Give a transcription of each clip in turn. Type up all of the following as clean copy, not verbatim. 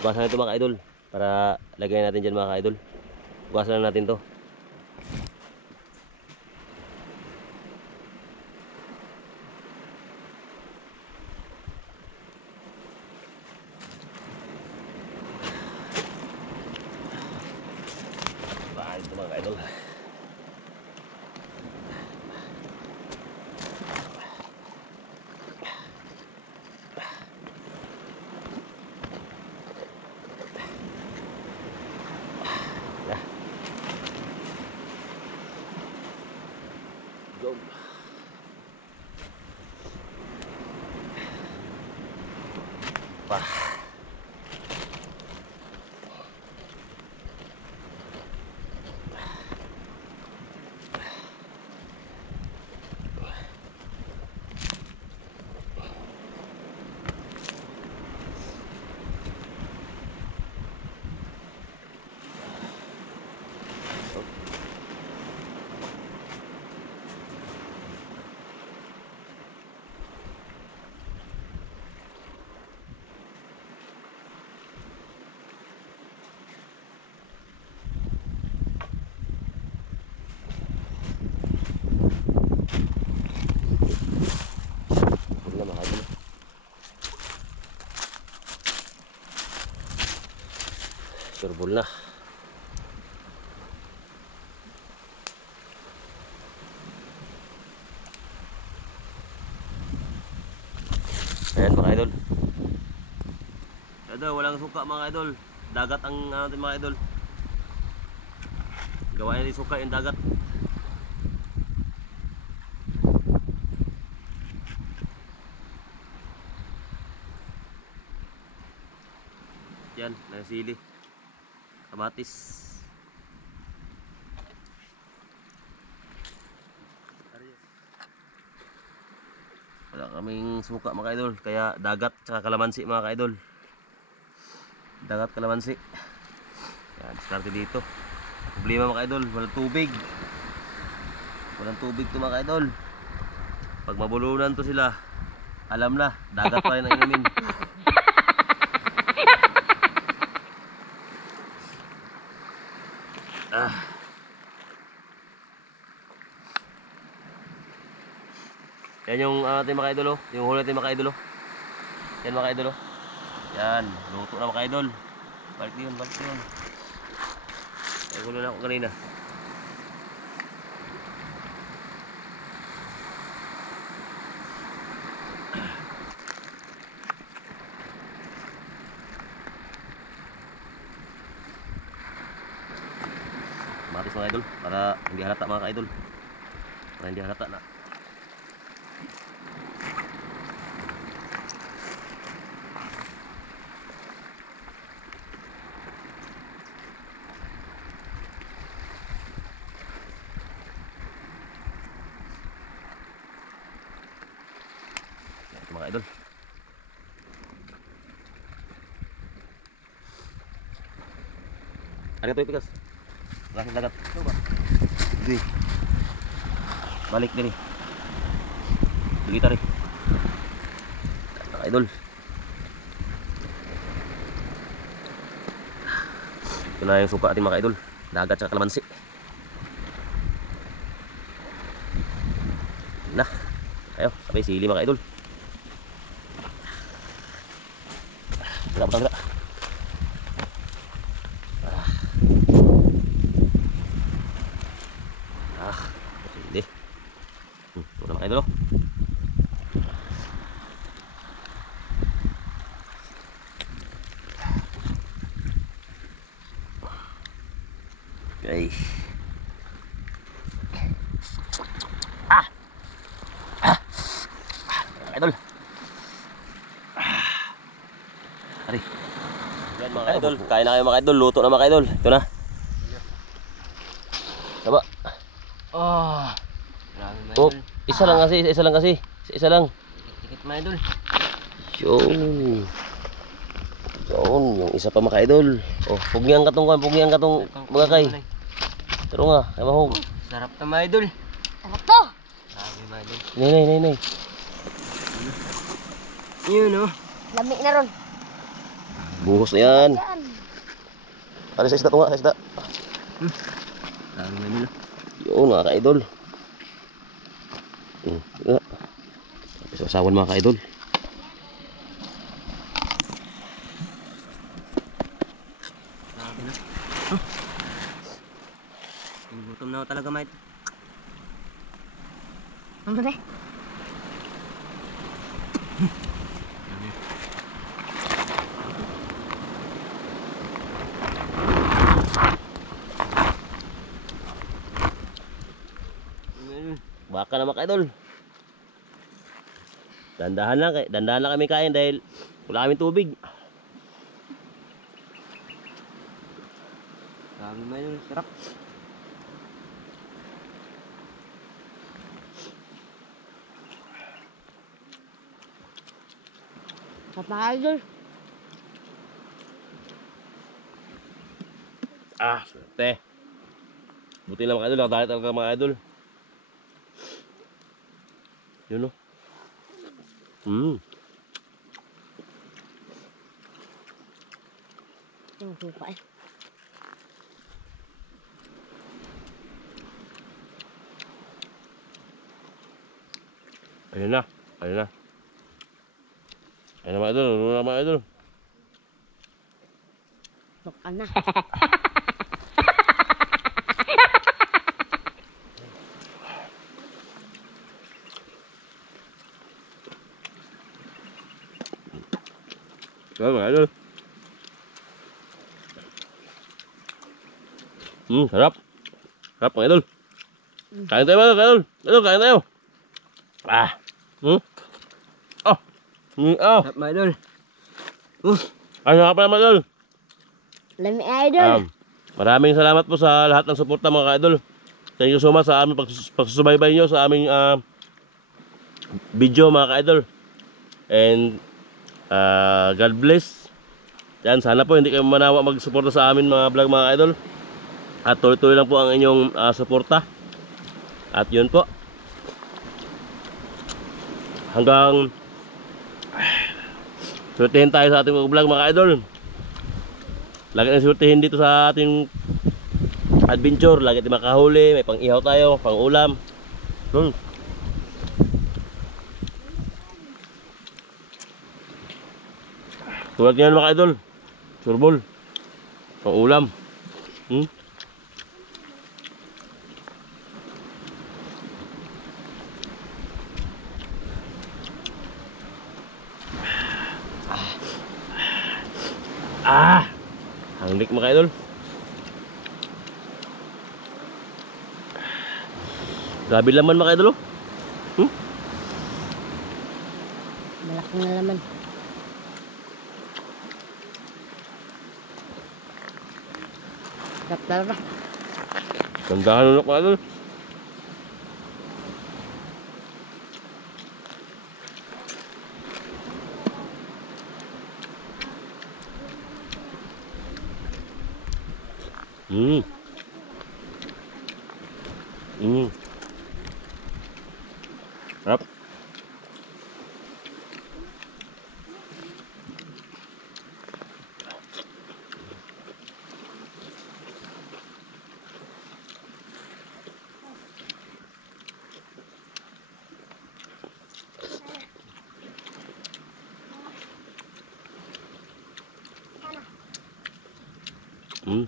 Ugasan natin mga idol. Para lagay natin dyan mga idol. Ugasan lang natin to. Bahan ito mga idol. Go. Wah. Surbol na. Ayan mga idol. Ito, walang suka mga idol. Dagat ang natin mga idol. Gawain natin suka yung dagat. Yan, nasili. Kamatis. Wala kaming suka mga idol, kaya dagat tsaka kalamansi mga ka-idol. Dagat kalamansi. Yan, diskarte dito. Problema mga idol, walang tubig. Walang tubig to mga ka-idol. Pag mabulunan to sila, alam na, dagat pa rin ang inumin. Yan yung ating mga idol, yung huli natin mga idol. Yan mga idol. Yan, luto na mga idol. Balik yun, balik yun. Ay, huli na ako kanina. Matis mga idol, para hindi halata mga idol. Para hindi halata na. Mga idol. Ada tu ipikas. Langsung dagat. Coba. Di. Balik dari. Beli tarik. Mga idol. Ito na yung suka ating mga idol. Dagat sa kalamansi. Nah. Ayo, sampai sili mga idol. Betul. Hindi. Ito na mga idol. Okay. Idol. Ari. Yan mga idol, kain na kayo mga idol, luto na mga idol. Ito na. Saba. Oh, isa lang kasi, isa lang kasi. Isa lang. Dikit mga idol. Yun. Yun, yung isa pa mga idol. Oh, pugniang katong mga kay. Pero nga, ay mahog. Sarap na mga idol. Sarap to. Sabi mga idol. Nay. Yun oh. Lami na ron. Buhos na yan. Ano sa isda to nga, sa isda. Dami mga idol. Yun mga ka-idol. Sasawan mga ka-idol. Grabe na. Gutom na ako talaga mga idol. Ano ba? Baka na mga ka-idol. Dandahan lang kami kain dahil wala kaming tubig. Grabe mga idol. Sarap. Papayol. Swerte. Buti lang mga idol, nakadali talaga mga idol. Yun o. Yung suka eh. Ayun na. Ayun na. Ayun na mga idol. Ano na mga idol? Suka na. Ayun mga idol. Sarap. Sarap mga idol. Kain tayo mga idol. Idol, kain tayo. Sarap mga idol. Ano nga pala mga idol? Lami idol. Maraming salamat po sa lahat ng suporta mga ka-idol. Thank you so much sa aming pagsusubaybay nyo sa aming video mga ka-idol. And God bless. Yan, sana po hindi kayo manawa magsuporta sa amin mga vlog mga ka-idol. At tuloy-tuloy lang po ang inyong suporta. At yun po. Hanggang surtihin tayo sa ating vlog mga ka-idol. Lagi na surtihin dito sa ating adventure. Lagi tayo makahuli. May pang-ihaw tayo, pang-ulam. Tulad ngayon mga idol, surbol, pang-ulam. Hanglik mga idol. Grabe laman mga idol. Malaking na laman. Sarap talaga. Gandahan nunok mga idol. Sarap.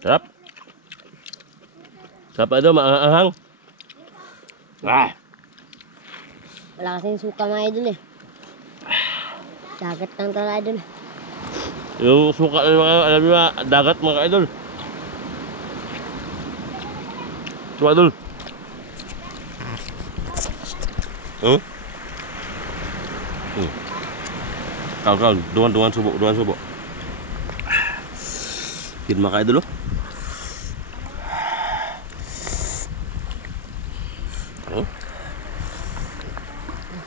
Sarap. Sarap idol, maanghang. Wala kasing suka mga idol eh. Dagat lang talaga idol. Yung suka ng mga, alam niyo ba, dagat mga idol. Suka idol. Kawan-kawan, duan subo. Kita mga idol.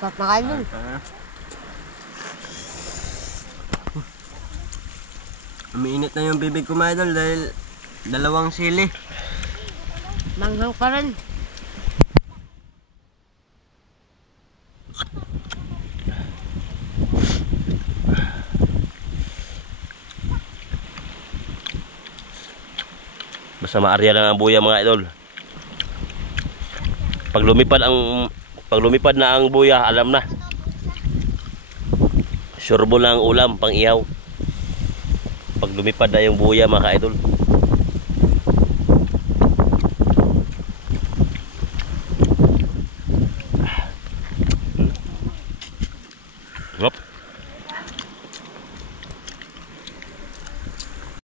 Sarap mga idol. Umiinit na yung bibig ko mga idol dahil dalawang sili. Manghang pa rin. Nasa maarya lang ang buya mga idol. Pag lumipad na ang buya, alam na. Surbo na ang ulam pang ihaw. Pag lumipad na yung buya mga idol. Hop.